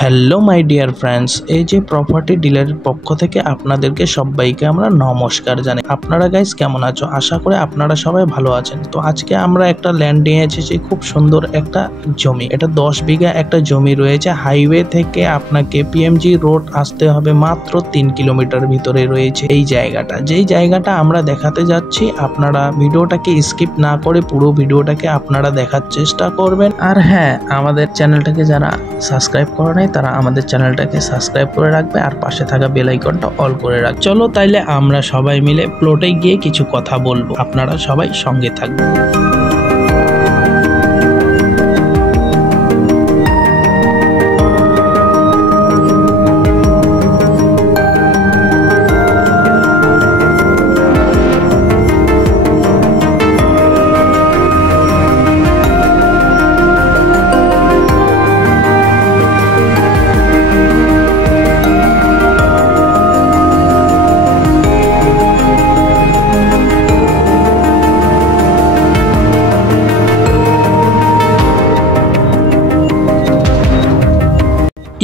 Hello my dear friends, এই যে property ডিলারের পক্ষ থেকে আপনাদেরকে সবাইকে আমরা নমস্কার জানাই। আপনারা গাইস কেমন আছো? আশা করি আপনারা সবাই ভালো আছেন। তো আজকে আমরা একটা ল্যান্ড নিয়ে এসেছি, খুব সুন্দর একটা জমি। এটা 10 বিঘা একটা জমি রয়েছে। হাইওয়ে থেকে আপনাকে পিএমজি রোড আসতে হবে, মাত্র 3 কিলোমিটার ভিতরে রয়েছে এই জায়গাটা। যেই জায়গাটা আমরা দেখাতে যাচ্ছি, আপনারা ভিডিওটাকে স্কিপ না করে পুরো ভিডিওটাকে আপনারা দেখার চেষ্টা করবেন। আর হ্যাঁ, আমাদের চ্যানেলটাকে যারা সাবস্ক্রাইব করে নাই তারা আমাদের চ্যানেলটাকে সাবস্ক্রাইব করে রাখবে আর পাশে থাকা বেল আইকনটা অল করে রাখবে। চলো তাইলে আমরা সবাই মিলে প্লটে গিয়ে কিছু কথা বলবো, আপনারা সবাই সঙ্গে থাকবেন।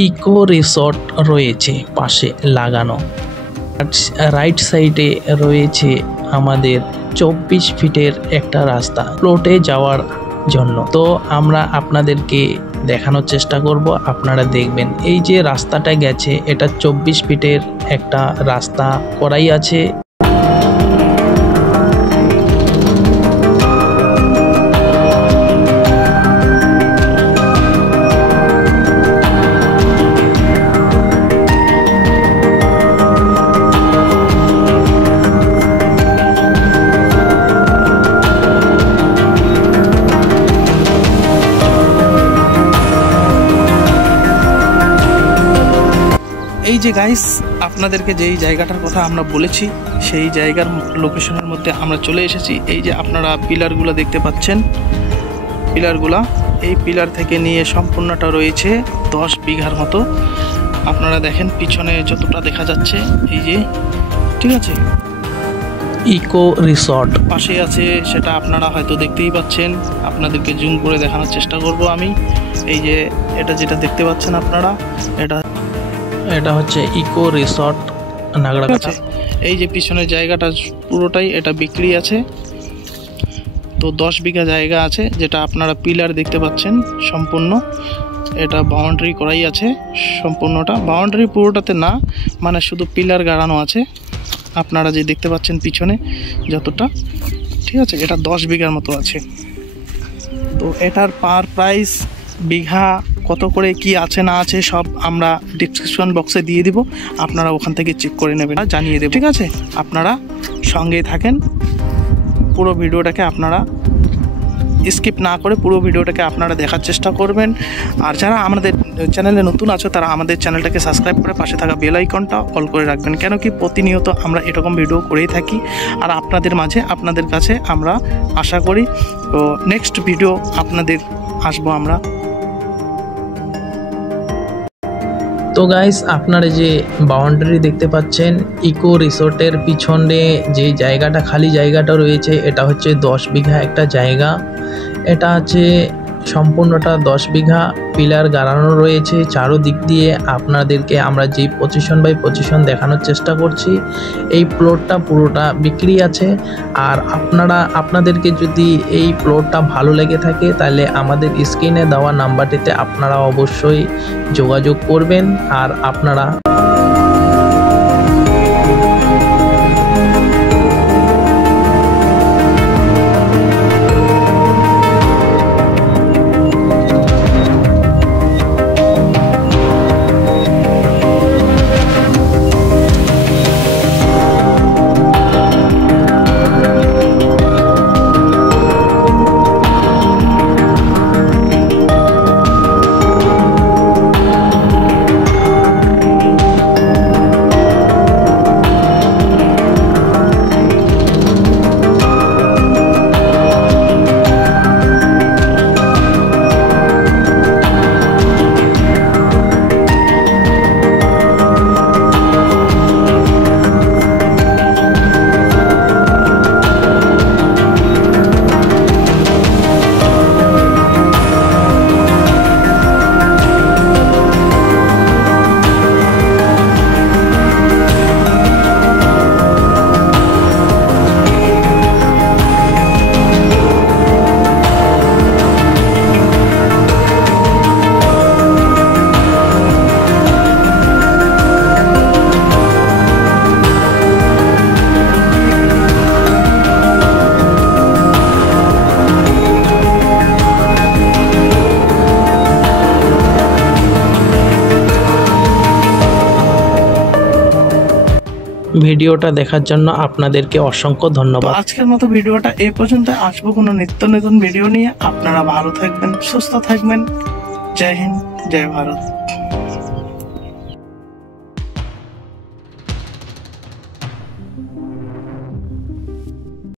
ইকো রিসর্ট রয়েছে পাশে লাগানো। রাইট সাইডে রয়েছে আমাদের 24 ফিটের একটা রাস্তা প্লটে যাওয়ার জন্য। তো আমরা আপনাদেরকে দেখানোর চেষ্টা করব, আপনারা দেখবেন। এই যে রাস্তাটা গেছে, এটা 24 ফিটের একটা রাস্তা করাই আছে। এই যে গাইস, আপনাদেরকে যেই জায়গাটার কথা আমরা বলেছি সেই জায়গার লোকেশনের মধ্যে আমরা চলে এসেছি। এই যে আপনারা পিলারগুলো দেখতে পাচ্ছেন, পিলারগুলা এই পিলার থেকে নিয়ে সম্পূর্ণটা রয়েছে 10 বিঘার মতো। আপনারা দেখেন পিছনে যতটা দেখা যাচ্ছে, এই যে ঠিক আছে, ইকো রিসর্ট পাশে আছে, সেটা আপনারা হয়তো দেখতেই পাচ্ছেন। আপনাদেরকে জুম করে দেখানোর চেষ্টা করব আমি। এই যে এটা যেটা দেখতে পাচ্ছেন আপনারা, এটা হচ্ছে ইকো রিসর্ট নাগড়াকাটা। এই যে পিছনের জায়গাটা পুরোটাই এটা বিক্রি আছে। তো 10 বিঘা জায়গা আছে, যেটা আপনারা পিলার দেখতে পাচ্ছেন সম্পূর্ণ। এটা বাউন্ডারি করাই আছে সম্পূর্ণটা, বাউন্ডারি পুরোটাতে না, মানে শুধু পিলার গাড়ানো আছে। আপনারা যে দেখতে পাচ্ছেন পিছনে যতটা, ঠিক আছে, এটা 10 বিঘার মতো আছে। তো এটার পার প্রাইস বিঘা কত করে কি আছে না আছে সব আমরা ডিসক্রিপশন বক্সে দিয়ে দিব, আপনারা ওখান থেকে চেক করে নেবেন, জানিয়ে দেব, ঠিক আছে। আপনারা সঙ্গেই থাকেন, পুরো ভিডিওটাকে আপনারা স্কিপ না করে পুরো ভিডিওটাকে আপনারা দেখার চেষ্টা করবেন। আর যারা আমাদের চ্যানেলে নতুন আছো তারা আমাদের চ্যানেলটাকে সাবস্ক্রাইব করে পাশে থাকা বেল আইকনটা অল করে রাখবেন, কেন কি প্রতিনিয়ত আমরা এরকম ভিডিও করেই থাকি আর আপনাদের মাঝে আপনাদের কাছে আমরা আশা করি। তো নেক্সট ভিডিও আপনাদের আসবো আমরা। তো গাইস, আপনারা যে বাউন্ডারি দেখতে পাচ্ছেন ইকো রিসোর্টের পিছনে যে জায়গাটা, খালি জায়গাটা রয়েছে, এটা হচ্ছে 10 বিঘা একটা জায়গা। এটা আছে সম্পূর্ণটা 10 বিঘা, পিলার গাড়ানো রয়েছে চারোদিক দিয়ে। আপনাদেরকে আমরা যেই পজিশন বাই পজিশন দেখানোর চেষ্টা করছি, এই প্লটটা পুরোটা বিক্রি আছে। আর আপনাদেরকে যদি এই প্লটটা ভালো লেগে থাকে তাহলে আমাদের স্ক্রিনে দেওয়া নাম্বারটিতে আপনারা অবশ্যই যোগাযোগ করবেন। আর আপনারা ভিডিওটা দেখার জন্য আপনাদেরকে অসংখ্য ধন্যবাদ। আজকের মতো ভিডিওটা এই পর্যন্ত। আসবো কোনো নিত্য নতুন ভিডিও নিয়ে। আপনারা ভালো থাকবেন, সুস্থ থাকবেন। জয় হিন্দ, জয় ভারত।